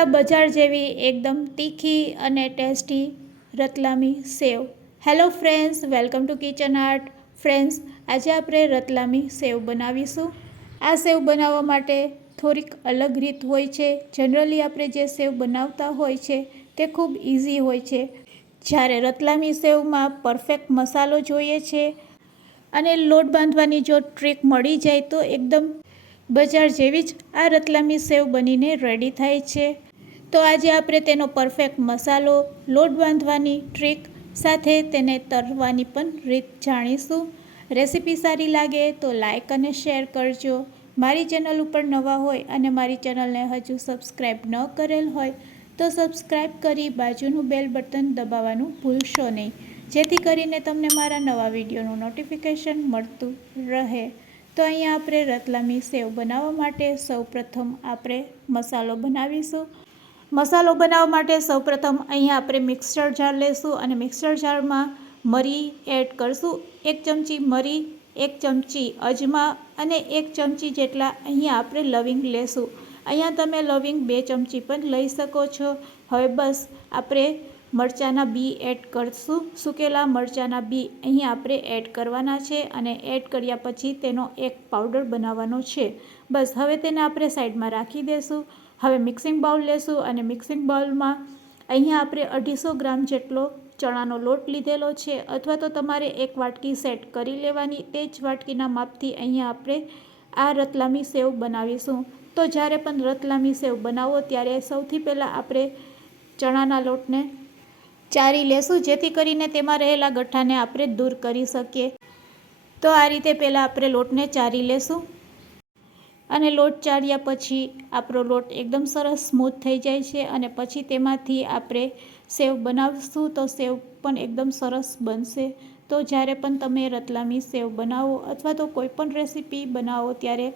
આ બજાર જેવી એકદમ તીખી અને tasty Ratlami save. Hello friends, welcome to kitchen art. Friends, આજે આપણે રતલામી સેવ બનાવીશું. આ સેવ બનાવવા માટે થોડીક અલગ રીત હોય છે. જનરલી આપણે જે સેવ બનાવતા હોય છે તે ખૂબ ઇઝી હોય છે. જ્યારે રતલામી સેવમાં પરફેક્ટ મસાલો જોઈએ છે અને લોટ બાંધવાની જો ટ્રીક મળી જાય તો એકદમ બજાર જેવી જ આ રતલામી સેવ બનીને રેડી થાય છે. તો આજે આપણે તેનો પરફેક્ટ મસાલો, લોટ બાંધવાની ટ્રીક સાથે તેને તરવાની પણ રીત જાણીશું. રેસીપી સારી લાગે તો લાઈક અને શેર કરજો. મારી ચેનલ ઉપર નવા હોય અને મારી ચેનલને હજુ સબસ્ક્રાઈબ ન કરેલ હોય તો સબસ્ક્રાઈબ કરી બાજુનું બેલ બટન દબાવવાનું ભૂલશો નહીં, જેથી કરીને તમને મારા નવા વિડીયોનું નોટિફિકેશન મળતું રહે. તો અહીંયા આપણે રતલામી સેવ બનાવવા માટે સૌપ્રથમ આપણે મસાલો બનાવીશું. મસાલો બનાવવા માટે સૌપ્રથમ અહીંયા આપણે મિક્સર જાર લેશું અને મિક્સર જારમાં મરી એડ કરશું. 1 ચમચી મરી, 1 ચમચી અજમા અને 1 ચમચી જેટલા અહીંયા આપણે લવિંગ લેશું. અહીંયા તમે લવિંગ 2 ચમચી પણ લઈ શકો છો. હવે બસ આપણે મરચાંના બી એડ કરશું. સૂકેલા મરચાંના બી અહીંયા આપણે એડ કરવાના છે અને એડ કર્યા પછી તેનો એક પાવડર બનાવવાનો છે. બસ હવે તેને આપણે સાઈડમાં રાખી દઈશું. હવે મિક્સિંગ બાઉલ લેશું અને મિક્સિંગ બાઉલમાં અહીંયા આપણે 250 ગ્રામ જેટલો ચણાનો લોટ લીધેલો છે, અથવા તો તમારે 1 વાટકી સેટ કરી લેવાની. તે જ વાટકીના માપથી અહીંયા આપણે આ રતલામી સેવ બનાવીશું. તો જ્યારે પણ રતલામી સેવ બનાવો ત્યારે સૌથી પહેલાં આપણે ચણાના લોટને ચારી લેશું, જેથી કરીને તેમાં રહેલા ગઠ્ઠાને આપણે દૂર કરી શકીએ. તો આ રીતે પહેલાં આપણે લોટને ચારી લેશું અને લોટ ચાળ્યા પછી આપણો લોટ એકદમ સરસ સ્મૂથ થઈ જાય છે અને પછી તેમાંથી આપણે સેવ બનાવશું તો સેવ પણ એકદમ સરસ બનશે. તો જ્યારે પણ તમે રતલામી સેવ બનાવો અથવા તો કોઈ પણ રેસીપી બનાવો ત્યારે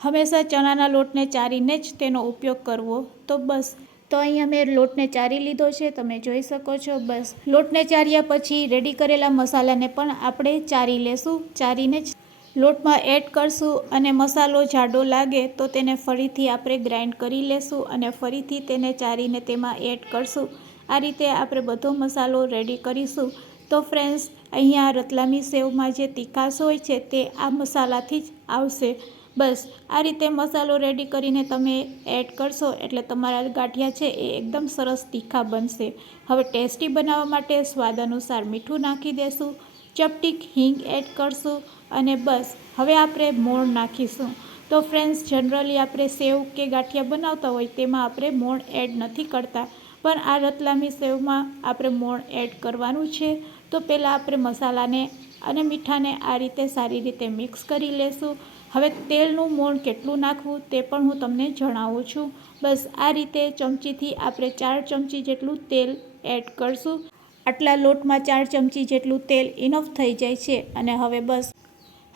હંમેશા ચણાના લોટને ચારીને જ તેનો ઉપયોગ કરવો. તો બસ તો અહીંયા મેં લોટને ચારી લીધો છે, તમે જોઈ શકો છો. બસ લોટને ચાર્યા પછી રેડી કરેલા મસાલાને પણ આપણે ચારી લેશું. ચારીને જ લોટમાં એડ કરશું અને મસાલો જાડો લાગે તો તેને ફરીથી આપણે ગ્રાઇન્ડ કરી લેશું અને ફરીથી તેને ચારીને તેમાં એડ કરશું. આ રીતે આપણે બધો મસાલો રેડી કરીશું. તો ફ્રેન્ડ્સ, અહીંયા રતલામી સેવમાં જે તીખાશ હોય છે તે આ મસાલાથી જ આવશે. બસ આ રીતે મસાલો રેડી કરીને તમે એડ કરશો એટલે તમારા ગાંઠિયા છે એ એકદમ સરસ તીખા બનશે. હવે ટેસ્ટી બનાવવા માટે સ્વાદ અનુસાર મીઠું નાખી દેશું, ચપટીક હિંગ એડ કરશું અને બસ હવે આપણે મોણ નાખીશું. તો ફ્રેન્ડ્સ, જનરલી આપણે સેવ કે ગાંઠિયા બનાવતા હોય તેમાં આપણે મોણ એડ નથી કરતા, પણ આ રતલામી સેવમાં આપણે મોણ એડ કરવાનું છે. તો પહેલાં આપણે મસાલાને અને મીઠાને આ રીતે સારી રીતે મિક્સ કરી લેશું. હવે તેલનું મોણ કેટલું નાખવું તે પણ હું તમને જણાવું છું. બસ આ રીતે ચમચીથી આપણે 4 ચમચી જેટલું તેલ એડ કરશું. આટલા લોટમાં 4 ચમચી જેટલું તેલ ઇનફ થઈ જાય છે અને હવે બસ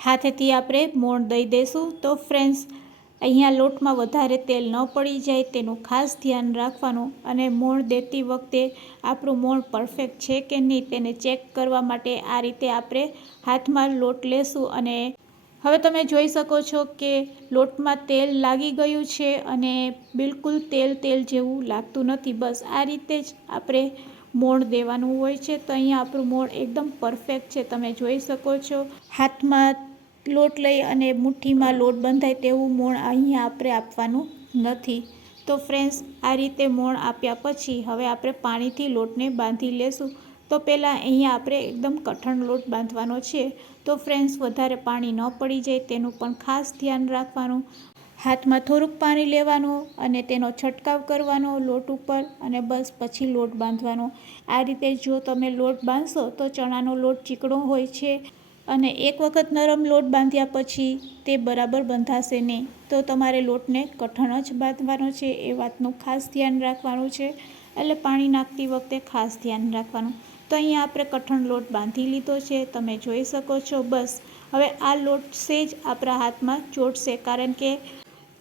હાથેથી આપણે મોણ દઈ દઈશું. તો ફ્રેન્ડ્સ, અહીંયા લોટમાં વધારે તેલ ન પડી જાય તેનું ખાસ ધ્યાન રાખવાનું અને મોણ દેતી વખતે આપણું મોણ પરફેક્ટ છે કે નહીં તેને ચેક કરવા માટે આ રીતે આપણે હાથમાં લોટ લેશું. અને હવે તમે જોઈ શકો છો કે લોટમાં તેલ લાગી ગયું છે અને બિલકુલ તેલ તેલ જેવું લાગતું નથી. બસ આ રીતે જ આપણે મોણ દેવાનું હોય છે. તો અહીંયા આપણું મોણ એકદમ પરફેક્ટ છે, તમે જોઈ શકો છો. હાથમાં લોટ લઈ અને મુઠ્ઠીમાં લોટ બંધાય તેવું મોણ અહીંયા આપણે આપવાનું નથી. તો ફ્રેન્ડ્સ, આ રીતે મોણ આપ્યા પછી હવે આપણે પાણીથી લોટને બાંધી લેશું. તો પહેલાં અહીંયા આપણે એકદમ કઠણ લોટ બાંધવાનો છે. તો ફ્રેન્ડ્સ, વધારે પાણી ન પડી જાય તેનું પણ ખાસ ધ્યાન રાખવાનું. હાથમાં થોડુંક પાણી લેવાનું અને તેનો છંટકાવ કરવાનો લોટ ઉપર અને બસ પછી લોટ બાંધવાનો. આ રીતે જો તમે લોટ બાંધશો તો ચણાનો લોટ ચીકણો હોય છે અને એક વખત નરમ લોટ બાંધ્યા પછી તે બરાબર બંધાશે નહીં. તો તમારે લોટને કઠણ જ બાંધવાનો છે, એ વાતનું ખાસ ધ્યાન રાખવાનું છે. એટલે પાણી નાખતી વખતે ખાસ ધ્યાન રાખવાનું. તો અહીંયા આપણે કઠણ લોટ બાંધી લીધો છે, તમે જોઈ શકો છો. બસ હવે આ લોટ સેજ આપણા હાથમાં ચોંટશે, કારણ કે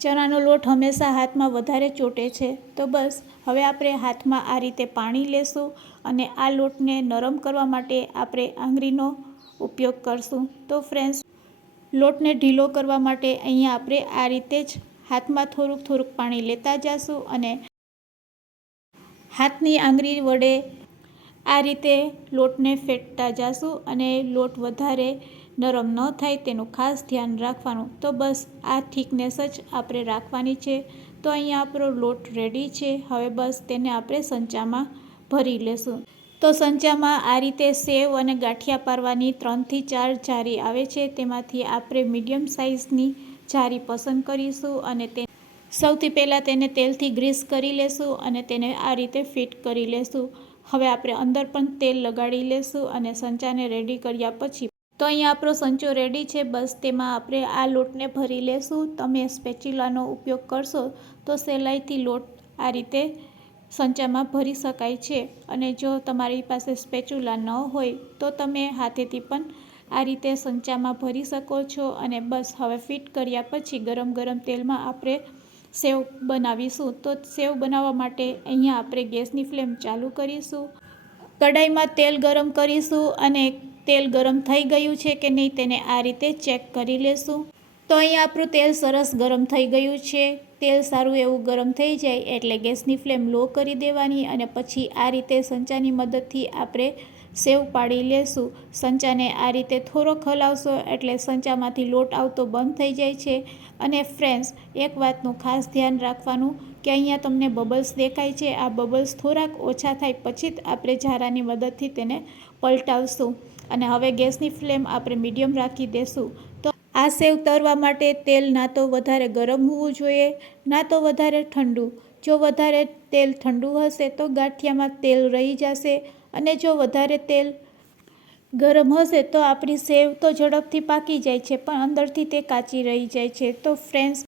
ચણાનો લોટ હંમેશા હાથમાં વધારે ચોંટે છે. તો બસ હવે આપણે હાથમાં આ રીતે પાણી લેશું અને આ લોટને નરમ કરવા માટે આપણે આંગળીનો ઉપયોગ કરશું. તો ફ્રેન્ડ્સ, લોટને ઢીલો કરવા માટે અહીંયા આપણે આ રીતે જ હાથમાં થોડુંક થોડુંક પાણી લેતા જઈશું અને હાથની આંગળી વડે આ રીતે લોટને ફેટતા જાશું અને લોટ વધારે નરમ ન થાય તેનું ખાસ ધ્યાન રાખવાનું. તો બસ આ થિકનેસ જ આપણે રાખવાની છે. તો અહીંયા આપણો લોટ રેડી છે. હવે બસ તેને આપણે સંચામાં ભરી લેશું. તો સંચામાં આ રીતે સેવ અને ગાંઠિયા પારવાની 3 થી 4 જારી આવે છે. તેમાંથી આપણે મીડિયમ સાઇઝની જારી પસંદ કરીશું અને સૌથી પહેલાં તેને તેલથી ગ્રીસ કરી લેશું અને તેને આ રીતે ફિટ કરી લેશું. હવે આપણે અંદર પણ તેલ લગાડી લેશું અને સંચાને રેડી કર્યા પછી તો અહીંયા આપણો સંચો રેડી છે. બસ તેમાં આપણે આ લોટને ભરી લેશું. તમે સ્પેચ્યુલાનો ઉપયોગ કરશો તો સહેલાઈથી લોટ આ રીતે સંચામાં ભરી શકાય છે. અને જો તમારી પાસે સ્પેચ્યુલા ન હોય તો તમે હાથેથી પણ આ રીતે સંચામાં ભરી શકો છો. અને બસ હવે ફિટ કર્યા પછી ગરમ ગરમ તેલમાં આપણે સેવ બનાવીશું. તો સેવ બનાવવા માટે અહીંયા આપણે ગેસની ફ્લેમ ચાલુ કરીશું. કઢાઈમાં તેલ ગરમ કરીશું અને તેલ ગરમ થઈ ગયું છે કે નહીં તેને આ રીતે ચેક કરી લેશું. તો અહીંયા આપણું તેલ સરસ ગરમ થઈ ગયું છે. તેલ સારું એવું ગરમ થઈ જાય એટલે ગેસની ફ્લેમ લો કરી દેવાની અને પછી આ રીતે સંચાની મદદથી આપણે સેવ પાડી લેશું. સંચાને આ રીતે થોડો હલાવશો એટલે સંચામાંથી લોટ આવતો બંધ થઈ જાય છે. અને ફ્રેન્ડ્સ, એક વાતનું ખાસ ધ્યાન રાખવાનું કે અહીંયા તમને બબલ્સ દેખાય છે. આ બબલ્સ થોડાક ઓછા થાય પછી જ આપણે ઝારાની મદદથી તેને પલટાવશું. અને હવે ગેસની ફ્લેમ આપણે મીડિયમ રાખી દેશું. તો આ સેવ તળવા માટે તેલ ના તો વધારે ગરમ હોવું જોઈએ ના તો વધારે ઠંડુ. જો વધારે તેલ ઠંડુ હશે તો ગાંઠિયામાં તેલ રહી જશે અને જો વધારે તેલ ગરમ હશે તો આપણી સેવ તો ઝડપથી પાકી જાય છે પણ અંદરથી તે કાચી રહી જાય છે. તો ફ્રેન્ડ્સ,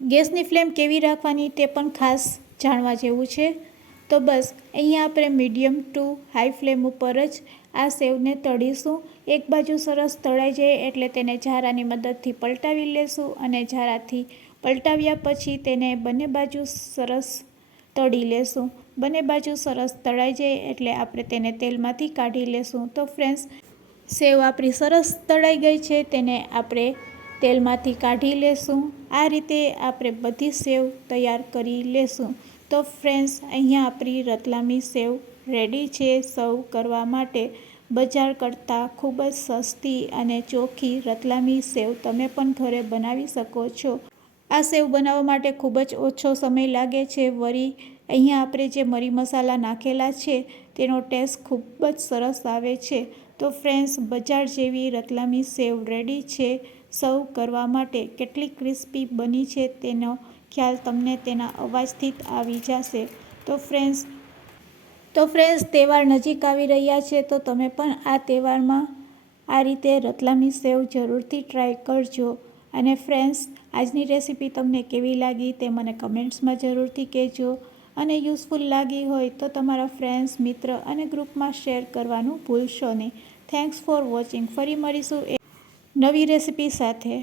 ગેસની ફ્લેમ કેવી રાખવાની તે પણ ખાસ જાણવા જેવું છે. તો બસ અહીંયા આપણે મીડિયમ ટુ હાઈ ફ્લેમ ઉપર જ આ સેવને તળીશું. એક બાજુ સરસ તળાઈ જાય એટલે તેને ઝારાની મદદથી પલટાવી લેશું અને ઝારાથી પલટાવ્યા પછી તેને બંને બાજુ સરસ તળી લેશું. બંને બાજુ સરસ તળાઈ જાય એટલે આપણે તેને તેલમાંથી કાઢી લેશું. તો ફ્રેન્ડ્સ, સેવ આપણી સરસ તળાઈ ગઈ છે. તેને આપણે તેલમાંથી કાઢી લેશું. આ રીતે આપણે બધી સેવ તૈયાર કરી લેશું. તો ફ્રેન્ડ્સ, અહીંયા આપણી રતલામી સેવ રેડી છે સર્વ કરવા માટે. બજાર કરતાં ખૂબ જ સસ્તી અને ચોખ્ખી રતલામી સેવ તમે પણ ઘરે બનાવી શકો છો. આ સેવ બનાવવા માટે ખૂબ જ ઓછો સમય લાગે છે. વળી અહીંયા આપણે જે મરી મસાલા નાખેલા છે તેનો ટેસ્ટ ખૂબ જ સરસ આવે છે. તો ફ્રેન્ડ્સ, બજાર જેવી રતલામી સેવ રેડી છે સર્વ કરવા માટે. કેટલી ક્રિસ્પી બની છે તેનો ખ્યાલ તમને તેના અવાજથી જ આવી જશે. તો ફ્રેન્ડ્સ, તહેવાર નજીક આવી રહ્યા છે તો તમે પણ આ તહેવારમાં આ રીતે રતલામી સેવ જરૂરથી ટ્રાય કરજો. અને ફ્રેન્ડ્સ, આજની રેસીપી તમને કેવી લાગી તે મને કમેન્ટ્સમાં જરૂરથી કહેજો. અને યુઝફુલ લાગી હોય તો તમારા ફ્રેન્ડ્સ, મિત્ર અને ગ્રુપમાં શેર કરવાનું ભૂલશો નહીં. Thanks for watching. ફરી મળીશું એક નવી રેસીપી સાથે.